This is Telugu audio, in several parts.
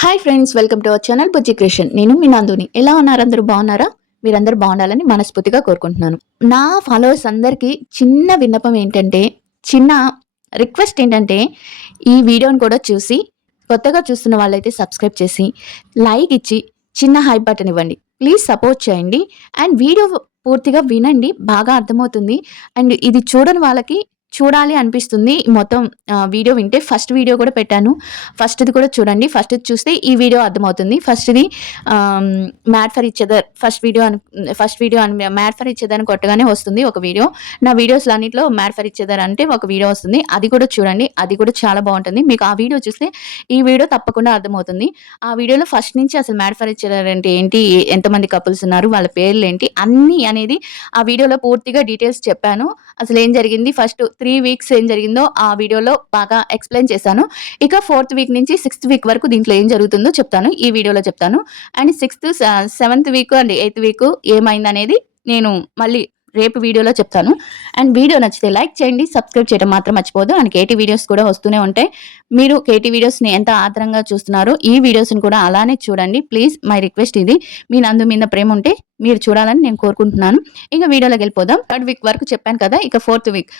Hi friends, welcome to our channel Bujji creation. నేను మీ నందుని. ఎలా ఉన్నారు? అందరూ బాగున్నారా? మీరందరూ బాగుండాలని మనస్ఫూర్తిగా కోరుకుంటున్నాను. నా ఫాలోవర్స్ అందరికీ చిన్న విన్నపం ఏంటంటే, చిన్న రిక్వెస్ట్ ఏంటంటే, ఈ వీడియోని కూడా చూసి కొత్తగా చూస్తున్న వాళ్ళైతే సబ్స్క్రైబ్ చేసి, లైక్ ఇచ్చి, చిన్న హైప్ బటన్ ఇవ్వండి. ప్లీజ్ సపోర్ట్ చేయండి. అండ్ వీడియో పూర్తిగా వినండి, బాగా అర్థమవుతుంది. అండ్ ఇది చూడని వాళ్ళకి చూడాలి అనిపిస్తుంది. మొత్తం వీడియో వింటే ఫస్ట్ వీడియో కూడా పెట్టాను. ఫస్ట్‌ది కూడా చూడండి. ఫస్ట్‌ది చూస్తే ఈ వీడియో అర్థమవుతుంది. ఫస్ట్‌ది mad for each other first video అని మ్యాడ్ ఫర్ ఈచ్ అదర్ అని కొట్టగానే వస్తుంది ఒక వీడియో. నా వీడియోస్‌లో అన్నిట్లో మ్యాడ్ ఫర్ ఈచ్ అదర్ అంటే ఒక వీడియో వస్తుంది. అది కూడా చూడండి. అది కూడా చాలా బావుంటుంది. మీకు ఆ వీడియో చూస్తే ఈ వీడియో తప్పకుండా అర్థమవుతుంది. ఆ వీడియోలో ఫస్ట్ నుంచి అసలు మ్యాడ్ ఫర్ ఈచ్ అదర్ అంటే ఏంటి? ఎంతమంది కపుల్స్ ఉన్నారు? వాళ్ళ పేర్లేంటి? అన్నీ అనేది ఆ వీడియోలో పూర్తిగా డీటెయిల్స్ చెప్పాను. అసలేం జరిగింది ఫస్ట్ 3 వీక్స్ ఏం జరిగిందో ఆ వీడియోలో బాగా ఎక్స్‌ప్లెయిన్ చేశాను. ఇక 4థ్ వీక్ నుంచి 6థ్ వీక్ వరకు దీంట్లో ఏం జరుగుతుందో చెప్తాను. ఈ వీడియోలో చెప్తాను. అండ్ 7థ్ వీక్ అండ్ 8థ్ వీక్ ఏమైందనేది నేను మళ్ళీ రేపు వీడియోలో చెప్తాను. అండ్ వీడియో నచ్చితే లైక్ చేయండి. సబ్స్క్రైబ్ చేయడం మాత్రం మర్చిపోవద్దు. అండ్ కేటీ వీడియోస్ కూడా వస్తూనే ఉంటాయి. మీరు కేటీ వీడియోస్‌ని ఎంత ఆదరంగా చూస్తున్నారో ఈ వీడియోస్‌ని కూడా అలానే చూడండి. ప్లీజ్ మై రిక్వెస్ట్ ఇది. మీ నందు మీద ప్రేమ ఉంటే మీరు చూడాలని నేను కోరుకుంటున్నాను. ఇక వీడియోలోకి వెళ్ళిపోదాం. 3rd వీక్ వరకు చెప్పాను కదా! ఇక 4థ్ వీక్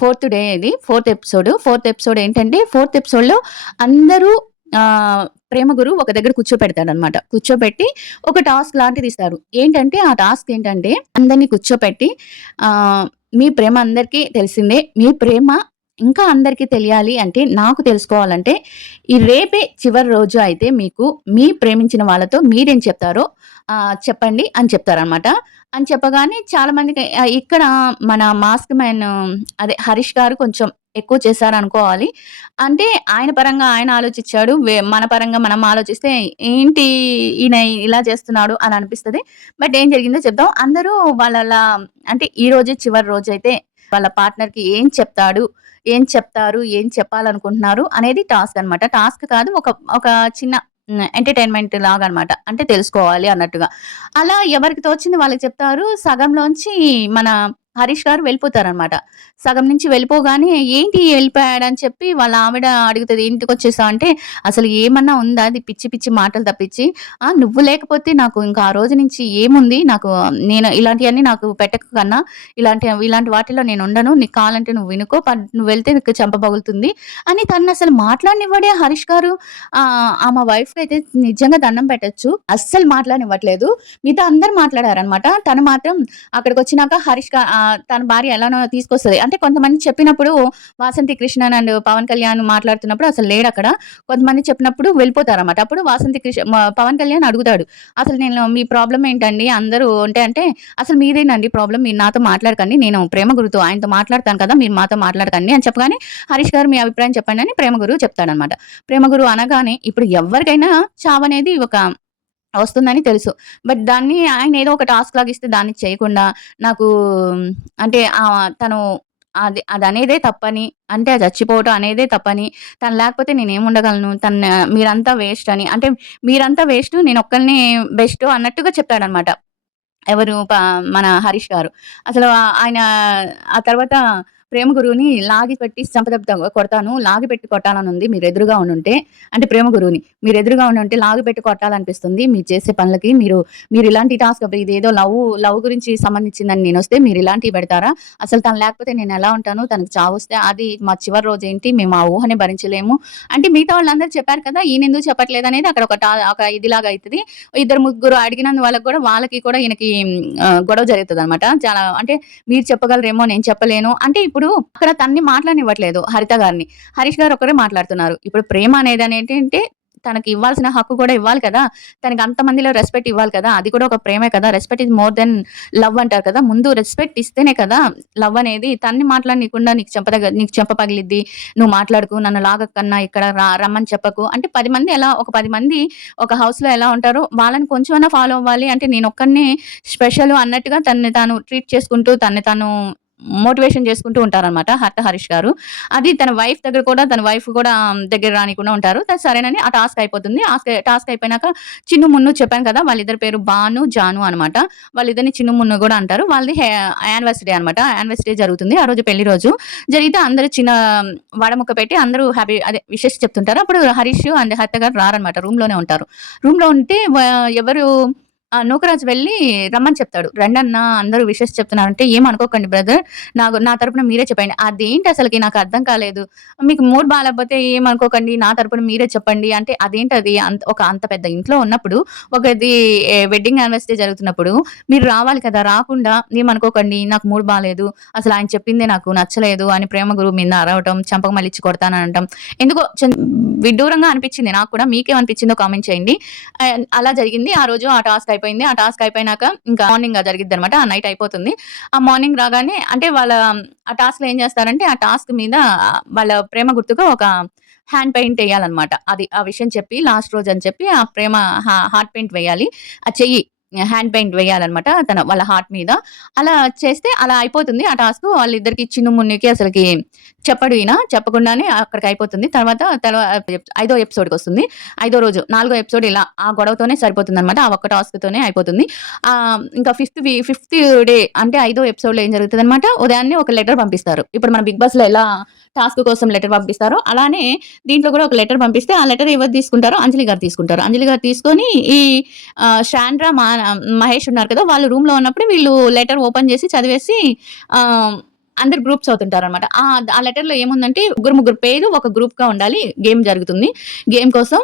4థ్ డే ఇది 4థ్ ఎపిసోడ్. 4థ్ ఎపిసోడ్ ఏంటంటే 4థ్ ఎపిసోడ్‌లో అందరూ ప్రేమ గురువు ఒక దగ్గర కూర్చోపెడతాడనమాట. కూర్చోపెట్టి ఒక టాస్క్ లాంటిది ఇస్తాడు. ఏంటంటే ఆ టాస్క్ ఏంటంటే అందరిని కూర్చోపెట్టి మీ ప్రేమ అందరికీ తెలిసిందే. మీ ప్రేమ ఇంకా అందరికీ తెలియాలి అంటే, నాకు తెలుసుకోవాలంటే ఈ రేపే చివరి రోజు అయితే మీకు మీ ప్రేమించిన వాళ్ళతో మీరేం చెప్తారో చెప్పండి అని చెప్తారనమాట. అని చెప్పగానే చాలా మందికి ఇక్కడ మన మాస్క్ మ్యాన్ అదే హరీష్ గారు కొంచెం ఎక్కువ చేశారనుకోవాలి. అంటే ఆయన పరంగా ఆయన ఆలోచించాడు. మన పరంగా మనం ఆలోచిస్తే ఏంటి ఈయన ఇలా చేస్తున్నాడు అని అనిపిస్తది. బట్ ఏం జరిగిందో చెప్దాం. అందరూ వాళ్ళలా అంటే ఈ రోజే చివరి రోజైతే వాళ్ళ పార్ట్నర్‌కి ఏం చెప్తాడు? ఏం చెప్తారు? ఏం చెప్పాలనుకుంటున్నారు? అనేది టాస్క్ అనమాట. టాస్క్ కాదు ఒక ఒక చిన్న ఎంటర్‌టైన్‌మెంట్ లాగనమాట. అంటే తెలుసుకోవాలి అన్నట్టుగా. అలా ఎవరికి తోచింది వాళ్ళకి చెప్తారు. సగంలోంచి మన హరీష్ గారు వెళ్ళిపోతారనమాట. సగం నుంచి వెళ్ళిపోగానే ఏంటి వెళ్ళిపోయాడని చెప్పి వాళ్ళ ఆవిడ అడుగుతది. "ఇంటికొచ్చేసావు" అంటే, "అసలు ఏమన్నా ఉందా? అది పిచ్చి పిచ్చి మాటలు తప్పించి. నువ్వు లేకపోతే నాకు ఇంకా ఆ రోజు నుంచి ఏముంది? నేను ఇలాంటియన్నీ నాకు పెట్టకు కన్నా. ఇలాంటి వాటిలో నేనుండను. నీకు కావాలంటే నువ్వు వినుకో. నువ్వు వెళ్తే నీకు చెంప పగులుతుంది" అని తననసలు మాట్లాడనివ్వడే హరీష్ గారు. ఆమె వైఫ్‌కయితే నిజంగా దండం పెట్టొచ్చు. అస్సలు మాట్లాడనివ్వట్లేదు. మిగతా అందరూ మాట్లాడారనమాట. తను మాత్రం అక్కడికొచ్చినాక తన భార్య ఎలానో తీసుకొస్తది. అంటే కొంతమంది చెప్పినప్పుడు వాసంతి కృష్ణన్ అండ్ పవన్ కళ్యాణ్ మాట్లాడుతున్నప్పుడు అసలు లేడక్కడ. కొంతమంది చెప్పినప్పుడు వెళ్ళిపోతారన్నమాట. అప్పుడు పవన్ కళ్యాణ్ అడుగుతాడు. "అసలు మీ ప్రాబ్లమ్ ఏంటండి? అందరూ అంటే అసలు మీదేనండి ప్రాబ్లమ్. మీరు నాతో మాట్లాడకండి. నేను ప్రేమ గురుతో ఆయనతో మాట్లాడతాను కదా! మీరు మాతో మాట్లాడకండి" అని చెప్పగానే హరీష్ గారు మీ అభిప్రాయం చెప్పండి అని ప్రేమ గురువు చెప్తాడన్నమాట. ప్రేమ గురువు అనగానే ఇప్పుడు ఎవ్వరికైనా చావనేది వస్తుందని తెలుసు. బట్ దాన్ని ఆయన ఏదో ఒక టాస్క్ లాగా ఇస్తే దాన్ని చేయకుండా నాకు అంటే తను అదనేదే తప్పని, అంటే అది చచ్చిపోవటం అనేదే తప్పని, తను లేకపోతే నేనేముండగలను, మీరంతా వేస్ట్ అని, అంటే మీరంతా వేస్ట్ నేనొక్కడినే బెస్ట్ అన్నట్టుగా చెప్తాడనమాట. ఎవరు మన హరీష్ గారు. అసలు ఆయన ఆ తర్వాత ప్రేమ గురువుని లాగిపెట్టి కొడతాను. లాగిపెట్టి కొట్టాలనుంది మీరెదురుగా ఉండుంటే. అంటే ప్రేమ గురువుని. మీరెదురుగా ఉండుంటే లాగిపెట్టి కొట్టాలనిపిస్తుంది. మీరు చేసే పనులకి. మీరిలాంటి టాస్క్ ఇదేదో లవ్ గురించి సంబంధించిందని నేనొస్తే మీరిలాంటివి పెడతారా? అసలు తను లేకపోతే నేనెలా ఉంటాను? తనకి చావొస్తే అది మా చివరి రోజేంటి? మేము ఆ ఊహనే భరించలేము. అంటే మిగతా వాళ్ళందరూ చెప్పారు కదా! ఈయనెందుకు చెప్పట్లేదనేది అక్కడ ఒక ఇదిలాగా అయితది. ఇద్దరు ముగ్గురు అడిగినందు వాళ్ళకి కూడా ఈయనకి గొడవ జరుగుతదనమాట. చాలా అంటే మీరు చెప్పగలరేమో నేను చెప్పలేను. అంటే ఇప్పుడు అక్కడ తనని మాట్లాడనివ్వట్లేదు హరిత గారిని. హరీష్ గారు ఒక్కరే మాట్లాడుతున్నారు. ఇప్పుడు ప్రేమ అనేదనేంటంటే తనకి ఇవ్వాల్సిన హక్కు కూడా ఇవ్వాలి కదా! తనకి అంతమందిలో రెస్పెక్ట్ ఇవ్వాలి కదా! అది కూడా ఒక ప్రేమే కదా! Respect is more than love అంటారు కదా! ముందు రెస్పెక్ట్ ఇస్తేనే కదా లవ్ అనేది. తనని మాట్లాడనీయకుండా నీకు చెంప పగిలిద్ది. నువ్వు మాట్లాడకు. నన్ను లాగక్కన్నా ఇక్కడ రమ్మని చెప్పకు. అంటే 10 మంది ఒక 10 మంది ఒక హౌస్‌లో ఎలా ఉంటారో వాళ్ళని కొంచెమన్నా ఫాలో అవ్వాలి. అంటే నేనొక్కడినే స్పెషల్ అన్నట్టుగా తనని తాను ట్రీట్ చేసుకుంటూ తనని తాను మోటివేషన్ చేసుకుంటూ ఉంటారనమాట హరీష్ గారు. అది తన వైఫ్ కూడా దగ్గర రానీకుండా ఉంటారు. సరేనని ఆ టాస్క్ అయిపోతుంది. టాస్క్ అయిపోయినాక చిన్ను, మున్ను చెప్పాను కదా! వాళ్ళిద్దరి పేరు బాను, జాను అనమాట. వాళ్ళిద్దరిని చిన్ను, మున్ను గూడా అంటారు. వాళ్ళది యానివర్సరీ అనమాట. యానివర్సరీ జరుగుతుంది. ఆ రోజు పెళ్లి రోజు. జరిగితే అందరూ చిన్న వడముక్క పెట్టి అందరూ విషెస్ చెప్తుంటారు. అప్పుడు హరీష్ అండ్ హరిత గారు రారనమాట. రూమ్‌లోనే ఉంటారు. రూమ్‌లో ఉంటే ఎవరు నూకరాజు వెళ్ళి రమ్మని చెప్తాడు. "రండన్నా అందరూ విషెస్ చెప్తున్నారంటే ఏమనుకోకండి బ్రదర్. నా తరపున మీరే చెప్పండి." అదేంటి అసలకి నాకు అర్థం కాలేదు. "మీకు మూడ్ బాలేకపోతే ఏమనుకోకండి. నా తరపున మీరే చెప్పండి." అంటే అదేంటది? అంత పెద్ద ఇంట్లో ఉన్నప్పుడు ఒకరిది వెడ్డింగ్ యానివర్సరీ జరుగుతున్నప్పుడు మీరు రావాలి కదా! రాకుండా ఏమనుకోకండి. నాకు మూడ్ బాలేదు. అసలు ఆయన చెప్పిందే నాకు నచ్చలేదు అని ప్రేమ గురువు మీద అరవటం, చెంపకు మళ్ళిచ్చి కొడతాననటం ఎందుకో విడ్డూరంగా అనిపించింది నాకు కూడా. మీకేమనిపించిందో కామెంట్ చేయండి. అలా జరిగింది. ఆ రోజు ఆ టాస్క్ అయిపోయింది. ఆ టాస్క్ అయిపోయినాక ఇంకా మార్నింగ్ జరిగిద్దనమాట. ఆ నైట్ అయిపోతుంది. ఆ మార్నింగ్ రాగానే అంటే ఆ టాస్క్‌లో ఏం చేస్తారంటే ఆ టాస్క్ మీద వాళ్ళ ప్రేమ గుర్తుగా ఒక హ్యాండ్ పెయింట్ ఎయ్యాలనమాట. అది ఆ విషయం చెప్పి లాస్ట్ రోజని చెప్పి ఆ ప్రేమ హార్ట్ పెయింట్ వేయాలి. ఆ చెయ్యి హ్యాండ్ పెయింట్ వేయాలనమాట వాళ్ళ హార్ట్ మీద. అలా చేస్తే అలా అయిపోతుంది ఆ టాస్క్. వాళ్ళిద్దరికి చిన్ను, మున్నుకి అసలకి చెప్పడు ఈయన. చెప్పకుండానే అక్కడికయిపోతుంది. ఐదో ఎపిసోడ్‌కొస్తుంది. ఐదో రోజు, నాలుగో ఎపిసోడ్ ఇలా ఆ గొడవతోనే సరిపోతుందనమాట. ఆ ఒక్క టాస్క్‌తోనే అయిపోతుంది. ఇంకా ఫిఫ్త్ డే అంటే ఐదో ఎపిసోడ్‌లో ఏం జరుగుతదనమాట, ఉదయాన్నే ఒక లెటర్ పంపిస్తారు. ఇప్పుడు మన 'బిగ్ బాస్‌లో' ఎలా టాస్క్ కోసం లెటర్ పంపిస్తారో, అలానే దీంట్లో కూడా ఒక లెటర్ పంపిస్తే, ఆ లెటర్ ఎవరు తీసుకుంటారో అంజలి గారు తీసుకుంటారు. అంజలి గారు తీసుకొని ఈ శాండ్రా, మహేష్ ఉన్నారు కదా! వాళ్ళు రూమ్‌లో ఉన్నప్పుడు వీళ్ళు లెటర్ ఓపెన్ చేసి చదివేసి ఆహ్, అందరు గ్రూప్స్ అవుతుంటారనమాట. ఆ లెటర్‌లో ఏముందంటే ముగ్గురు పేరు ఒక గ్రూప్‌గా ఉండాలి. గేమ్ జరుగుతుంది. గేమ్ కోసం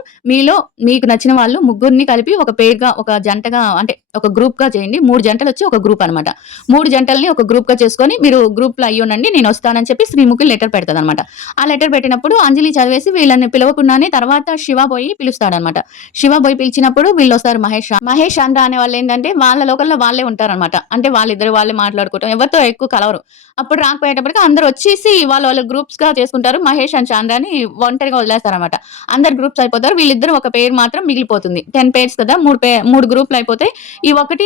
మీకు నచ్చిన వాళ్ళు ముగ్గురిని కలిపి ఒక పేరుగా, ఒక జంటగా అంటే ఒక గ్రూప్‌గా చేయండి. 3 జంటలొచ్చి ఒక గ్రూప్ అనమాట. 3 జంటల్ని ఒక గ్రూప్‌గా చేసుకొని మీరు గ్రూప్‌లో అయ్యుండండి. నేనొస్తానని చెప్పి శ్రీముఖి లెటర్ పెడతదనమాట. ఆ లెటర్ పెట్టినప్పుడు అంజలి చదివేసి వీళ్ళని పిలవకుండానే తర్వాత శివ పోయి పిలుస్తాడనమాట. శివ పోయి పిలిచినప్పుడు వీళ్ళొస్తారు మహేష్, ఆంధ్ర అనే వాళ్ళేంటంటే వాళ్ళ లోకల్‌లో వాళ్ళే ఉంటారనమాట. అంటే వాళ్ళే మాట్లాడుకోవటం. ఎవరితో ఎక్కువ కలవరు. అప్పుడు రాకపోయేటప్పటికి అందరూ వచ్చేసి వాళ్ళ గ్రూప్స్‌గా చేసుకుంటారు. మహేష్ అండ్ చాంద్రాని ఒంటరిగా వదిలేస్తారనమాట. అందరు గ్రూప్స్ అయిపోతారు. వీళ్ళిద్దరు ఒక పేరు మాత్రం మిగిలిపోతుంది. 10 పేర్స్ కదా! 3 గ్రూప్‌లు అయిపోతాయి.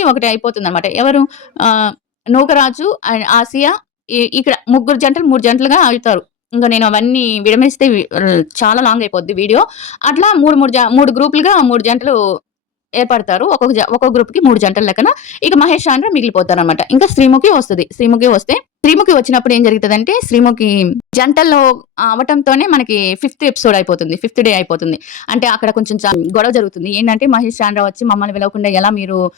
ఒకటి అయిపోతుందనమాట. ఎవరు నూకరాజు అండ్ ఆసియా ఇక్కడ ముగ్గురు జంటలు 3 జంటలుగా అవుతారు. ఇంక నేను అవన్నీ విడమిస్తే చాలా లాంగ్ అయిపోద్ది వీడియో. అట్లా 3 గ్రూపులుగా 3 జంటలు ఏర్పడతారు. ఒక్కొక్క గ్రూప్‌కి 3 జంటల లెక్కన. ఇక మహేష్, చాంద్ర మిగిలిపోతారనమాట. ఇంకా శ్రీముఖి వస్తది. శ్రీముఖి వచ్చినప్పుడు ఏం జరుగుతదంటే, శ్రీముఖి జంటల్లో అవ్వటంతోనే మనకి ఫిఫ్త్ ఎపిసోడ్ అయిపోతుంది. ఫిఫ్త్ డే అయిపోతుంది. అంటే అక్కడ కొంచెం గొడవ జరుగుతుంది. ఏంటంటే మహేష్, చాంద్ర వచ్చి మమ్మల్ని పిలవకుండా ఎలా మీరు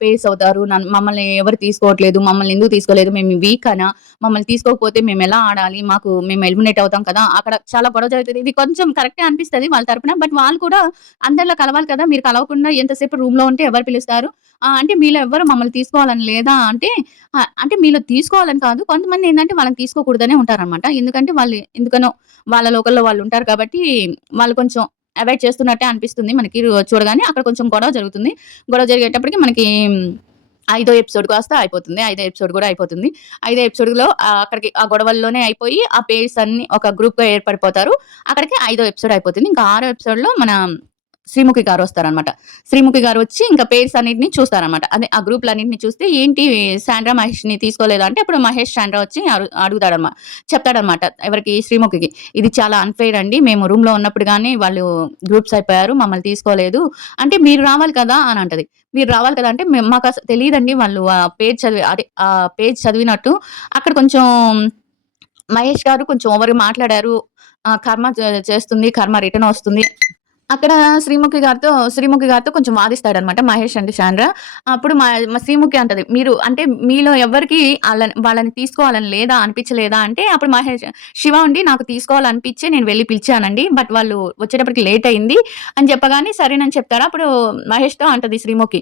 పేస్ అవుతారు? మమ్మల్ని ఎవరు తీసుకోవట్లేదు. మమ్మల్ని ఎందుకు తీసుకోలేదు? మేము వీకనా? మమ్మల్ని తీసుకోకపోతే మేమెలా ఆడాలి? మేము ఎలిమినేట్ అవుతాం కదా! అక్కడ చాలా గొడవ జరుగుతది. ఇది కొంచెం కరెక్టే అనిపిస్తది వాళ్ళ తరపున. బట్ వాళ్ళు కూడా అందరిలో కలవాలి కదా! మీరు కలవకుండా ఎంతసేపు రూమ్‌లో ఉంటే ఎవరు పిలుస్తారు? అంటే మీలో ఎవ్వరు మమ్మల్ని తీసుకోవాలని లేదా అంటే, అంటే మీలో తీసుకోవాలని కాదు. కొంతమందేందంటే వాళ్ళని తీసుకోకూడదనే ఉంటారనమాట. ఎందుకంటే వాళ్ళు ఎందుకనో వాళ్ళ లోకల్‌లో వాళ్ళు ఉంటారు కాబట్టి, వాళ్ళు కొంచెం అవాయిడ్ చేస్తున్నట్టే అనిపిస్తుంది మనకి చూడగానే. అక్కడ కొంచెం గొడవ జరుగుతుంది. గొడవ జరిగేటప్పటికి మనకి ఐదో ఎపిసోడ్ కాస్త అయిపోతుంది. ఐదో ఎపిసోడ్ కూడా అయిపోతుంది. ఐదో ఎపిసోడ్‌లో అక్కడికి ఆ గొడవల్లోనే అయిపోయి, ఆ పెయిర్స్ అన్నీ ఒక గ్రూప్‌గా ఏర్పడిపోతారు. అక్కడికి ఐదో ఎపిసోడ్ అయిపోతుంది. ఇంకా ఆరో ఎపిసోడ్‌లో మన శ్రీముఖి గారొస్తారనమాట. శ్రీముఖి గారొచ్చి ఇంకా పెయిర్స్ అన్నిటిని చూస్తారనమాట. అదే ఆ గ్రూప్‌లన్నిటిని చూస్తే ఏంటి శాండ్రా, మహేష్‌ని తీసుకోలేదా అంటే అప్పుడు మహేష్, శాండ్రా వచ్చి చెప్తాడనమాట. ఎవరికి? శ్రీముఖికి. ఇది చాలా అన్‌ఫెయిర్ అండి. మేము రూమ్‌లో ఉన్నప్పుడు గాని వాళ్ళు గ్రూప్స్ అయిపోయారు. మమ్మల్ని తీసుకోలేదు. అంటే మీరు రావాలి కదా! అని అంటది. మీరు రావాలి కదా! అంటే మాకసలు తెలీదండి వాళ్ళు ఆ పేజ్ చదివినట్టు. అక్కడ కొంచెం మహేష్ గారు కొంచెం ఓవర్‌గా మాట్లాడారు. కర్మ చేస్తుంది. కర్మ రిటర్న్ వస్తుంది. అక్కడ శ్రీముఖి గారితో కొంచెం వాదిస్తాడనమాట మహేష్ అండ్ శాండ్ర. అప్పుడు శ్రీముఖి అంటది, "మీరు అంటే మీలో ఎవ్వరికీ వాళ్ళని తీసుకోవాలని లేదా? అనిపించలేదా?" అంటే అప్పుడు శివ ఉండి, "నాకు తీసుకోవాలనిపించే నేను వెళ్లి పిలిచానండి. బట్ వాళ్ళు వచ్చేటప్పటికి లేట్ అయింది" అని చెప్పగానే సరేనని చెప్తారు. అప్పుడు మహేష్‌తో అంటది శ్రీముఖి,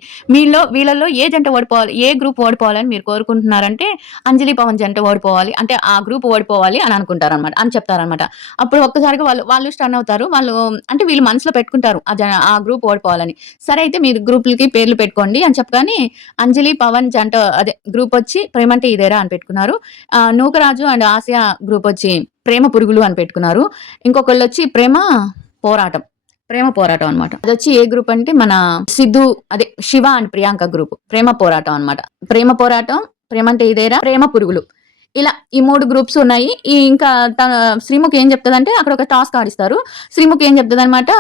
వీళ్ళలో ఏ జంట ఓడిపోవాలి? ఏ గ్రూప్ ఓడిపోవాలని మీరు కోరుకుంటున్నారంటే, అంజలి, పవన్ జంట ఓడిపోవాలి. అంటే ఆ గ్రూప్ ఓడిపోవాలి అని అనుకుంటారనమాట. అని చెప్తారనమాట. అప్పుడు ఒక్కసారిగా వాళ్ళు స్టన్ అవుతారు. అంటే వీళ్ళు మనసులో పెట్టుకుంటారు. ఆ గ్రూప్ ఓడిపోవాలని. సరే అయితే మీరు గ్రూపులకి పేర్లు పెట్టుకోండి అని చెప్పగానే అంజలి, పవన్ జంట గ్రూపొచ్చి ప్రేమంటే ఇదేరా అని పెట్టుకున్నారు. నూకరాజు అండ్ ఆసియా గ్రూపొచ్చి ప్రేమ పురుగులు అని పెట్టుకున్నారు. ఇంకొకళ్ళొచ్చి ప్రేమ పోరాటం అనమాట. అదొచ్చి ఏ గ్రూప్ అంటే మన శివ అండ్ ప్రియాంక గ్రూప్. ప్రేమ పోరాటం అనమాట. ప్రేమ పోరాటం, ప్రేమంటే ఇదేరా, ప్రేమ పురుగులు. ఇలా ఈ 3 గ్రూప్స్ ఉన్నాయి. ఇంకా శ్రీముఖి ఏం చెప్తదంటే అక్కడ ఒక టాస్క్ ఆడిస్తారు. శ్రీముఖి ఏం చెప్తదనమాట,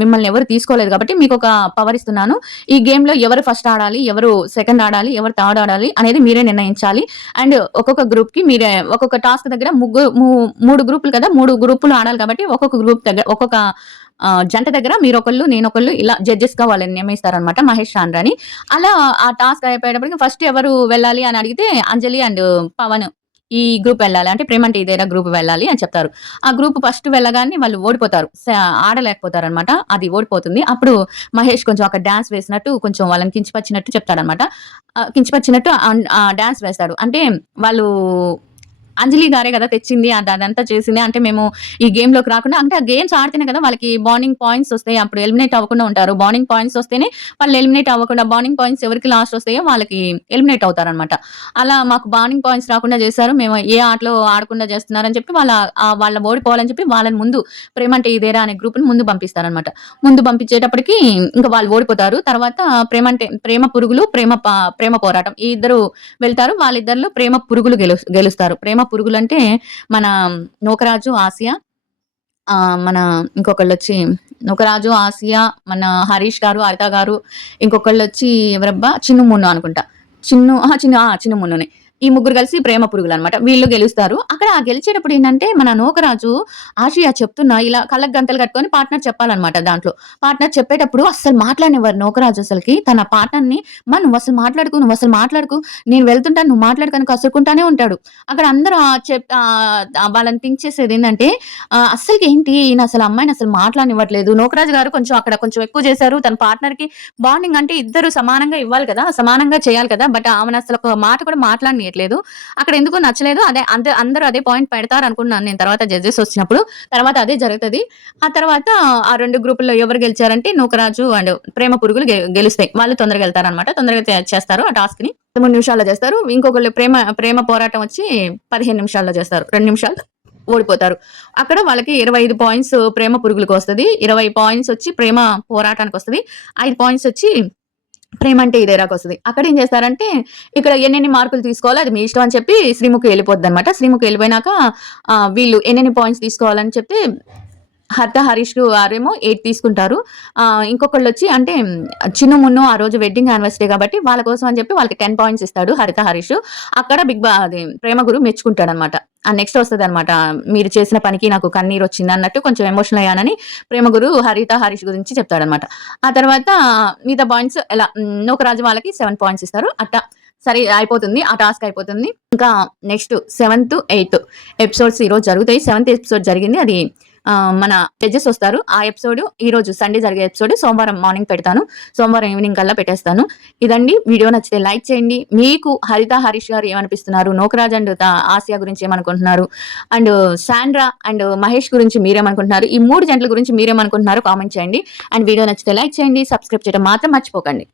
మిమ్మల్ని ఎవరు తీసుకోలేదు కాబట్టి మీకొక పవర్ ఇస్తున్నాను. ఈ గేమ్‌లో ఎవరు ఫస్ట్ ఆడాలి, ఎవరు సెకండ్ ఆడాలి, ఎవరు థర్డ్ ఆడాలి అనేది మీరే నిర్ణయించాలి. అండ్ ఒక్కొక్క గ్రూప్‌కి మీరే ఒక్కొక్క టాస్క్ దగ్గర 3 గ్రూపులు కదా! 3 గ్రూపులు ఆడాలి కాబట్టి ఒక్కొక్క గ్రూప్ దగ్గర ఒక్కొక్క జంట దగ్గర మీరొకళ్ళు, నేనొకళ్ళు ఇలా జడ్జెస్‌గా వాళ్ళని నియమిస్తారనమాట. మహేష్, చాంద్రాని. అలా ఆ టాస్క్ అయిపోయేటప్పటికి ఫస్ట్ ఎవరు వెళ్ళాలి అని అడిగితే అంజలి అండ్ పవన్ ఈ గ్రూప్ వెళ్ళాలి. అంటే ప్రేమ అంటే ఇదేరా గ్రూప్ వెళ్ళాలి అని చెప్తారు. ఆ గ్రూప్ ఫస్ట్ వెళ్ళగానే వాళ్ళు ఓడిపోతారు. ఆడలేకపోతారనమాట. అది ఓడిపోతుంది. అప్పుడు మహేష్ కొంచెం అక్కడ డాన్స్ వేసినట్టు కొంచెం వాళ్ళని కించపరిచినట్టు చెప్తాడనమాట. కించపరిచినట్టు డాన్స్ వేస్తాడు. అంటే వాళ్ళు అంజలి గారే కదా తెచ్చింది. అదంతా చేసింది. అంటే మేము ఈ గేమ్‌లోకి రాకుండా అంటే ఆ గేమ్స్ ఆడితేనే కదా వాళ్ళకి బాండింగ్ పాయింట్స్ వస్తాయి. అప్పుడు ఎలిమినేట్ అవ్వకుండా ఉంటారు. బాండింగ్ పాయింట్స్ వస్తేనే వాళ్ళు ఎలిమినేట్ అవ్వకుండా బాండింగ్ పాయింట్స్ ఎవరికి లాస్ట్ వస్తాయో వాళ్ళకి ఎలిమినేట్ అవుతారనమాట. అలా మాకు బాండింగ్ పాయింట్స్ రాకుండా చేశారు. మేము ఏ ఆటలో ఆడకుండా చేస్తున్నారని చెప్పి వాళ్ళ ఓడిపోవాలని చెప్పి వాళ్ళని ముందు ప్రేమ అంటే ఇదేరా అనే గ్రూప్‌ని ముందు పంపిస్తారనమాట. ముందు పంపించేటప్పటికి ఇంకా వాళ్ళు ఓడిపోతారు. తర్వాత ప్రేమ పురుగులు, ప్రేమ పోరాటం ఈ ఇద్దరు వెళ్తారు. వాళ్ళిద్దరిలో ప్రేమ పురుగులు గెలుస్తారు. ప్రేమ పురుగులంటే మన నూకరాజు, ఆసియా, మన ఇంకొకళ్ళొచ్చి నూకరాజు, ఆసియా, మన హరీష్ గారు, హరిత గారు, ఇంకొకళ్ళొచ్చి ఎవరబ్బా! చిన్ను, మున్ను అనుకుంటా. చిన్ను మున్నునే. ఈ ముగ్గురు కలిసి ప్రేమ పురుగులనమాట. వీళ్ళు గెలుస్తారు. అక్కడ గెలిచేటప్పుడు ఏంటంటే మన నూకరాజు ఆసియా చెప్తున్నా ఇలా కళ్ళకి గంతలు కట్టుకొని పార్ట్నర్ చెప్పాలనమాట దాంట్లో. పార్ట్నర్ చెప్పేటప్పుడు అస్సలు మాట్లాడనివ్వరు నూకరాజు అసలకి. తన పార్ట్నర్‌ని నువ్వసలు మాట్లాడకు. నేను వెళ్తుంటాను నువ్వు మాట్లాడకని కసురుకుంటానే ఉంటాడు. అక్కడ అందరూ వాళ్ళని థింక్ చేసేదేంటంటే అస్సలకేంటి ఈయన అసలు అమ్మాయిని అసలు మాట్లాడనివ్వట్లేదు. నూకరాజు గారు అక్కడ కొంచెం ఎక్కువ చేశారు. తన పార్ట్నర్‌కి బాండింగ్ అంటే ఇద్దరు సమానంగా ఇవ్వాలి కదా! సమానంగా చేయాలి కదా! బట్ ఆమెను అసలు ఒక మాట కూడా మాట్లాడనీయట్లేదు. అక్కడ ఎందుకో నచ్చలేదు. అందరూ అదే పాయింట్ పెడతారనుకున్నాను నేను తర్వాత జడ్జెస్ వచ్చినప్పుడు. తర్వాత అదే జరుగుతది. ఆ తర్వాత ఆ 2 గ్రూపుల్లో ఎవరు గెలిచారంటే నూకరాజు అండ్ ప్రేమ పురుగులు గెలుస్తాయి. వాళ్ళు తొందరగా ఎళ్తారనమాట. తొందరగా చేస్తారు ఆ టాస్క్‌ని. 13 నిమిషాల్లో చేస్తారు. ఇంకొకళ్ళు ప్రేమ పోరాటం వచ్చి 15 నిమిషాల్లో చేస్తారు. 2 నిమిషాలు ఓడిపోతారు. అక్కడ వాళ్ళకి 25 పాయింట్స్ ప్రేమ పురుగులకొస్తది. 20 పాయింట్స్ వచ్చి ప్రేమ పోరాటానికొస్తది. 5 పాయింట్స్ వచ్చి ప్రేమ అంటే ఇదేరాకొస్తది. అక్కడేం చేస్తారంటే ఇక్కడ ఎన్నెన్ని మార్కులు తీసుకోవాలో అది మీ ఇష్టం అని చెప్పి శ్రీముఖి ఎళ్ళిపోద్దనమాట. శ్రీముఖి ఎళ్ళిపోయినాక వీళ్ళు ఎన్నెన్ని పాయింట్స్ తీసుకోవాలని చెప్తే హరీష్ గారేమో 8 తీసుకుంటారు. ఇంకొకళ్ళొచ్చి అంటే చిన్ను, మున్ను ఆ రోజు వెడ్డింగ్ యానివర్సరీ కాబట్టి వాళ్ళ కోసం అని చెప్పి వాళ్ళకి 10 పాయింట్స్ ఇస్తాడు హరీష్. అక్కడ అది ప్రేమ గురు మెచ్చుకుంటాడనమాట. నెక్స్ట్ వస్తదనమాట. మీరు చేసిన పనికి నాకు కన్నీరొచ్చింది అన్నట్టు కొంచెం ఎమోషనల్ అయ్యానని ప్రేమ గురు హరీష్ గురించి చెప్తాడనమాట. ఆ తర్వాత మిగతా పాయింట్స్ ఎలా నూకరాజు వాళ్ళకి 7 పాయింట్స్ ఇస్తారు. అట్టా సరే అయిపోతుంది. ఆ టాస్క్ అయిపోతుంది. ఇంకా నెక్స్ట్ 7థ్, 8థ్ ఎపిసోడ్స్ ఈరోజు జరుగుతాయి. 7థ్ ఎపిసోడ్ జరిగింది. అది మన జడ్జెస్ వస్తారు. ఆ ఎపిసోడ్ ఈరోజు సండే జరిగే ఎపిసోడ్ సోమవారం మార్నింగ్ పెడతాను. సోమవారం ఈవినింగ్ కల్లా పెట్టేస్తాను. ఇదండి. వీడియో నచ్చితే లైక్ చేయండి. మీకు హరీష్ గారు ఏమనిపిస్తున్నారు? నూకరాజ్ అండ్ ఆసియా గురించి ఏమనుకుంటున్నారు? అండ్ శాండ్రా అండ్ మహేష్ గురించి మీరేమనుకుంటున్నారు? ఈ 3 జంటల గురించి మీరేమనుకుంటున్నారో కామెంట్ చేయండి. అండ్ వీడియో నచ్చితే లైక్ చేయండి. సబ్స్క్రైబ్ చేయడం మాత్రం మర్చిపోకండి.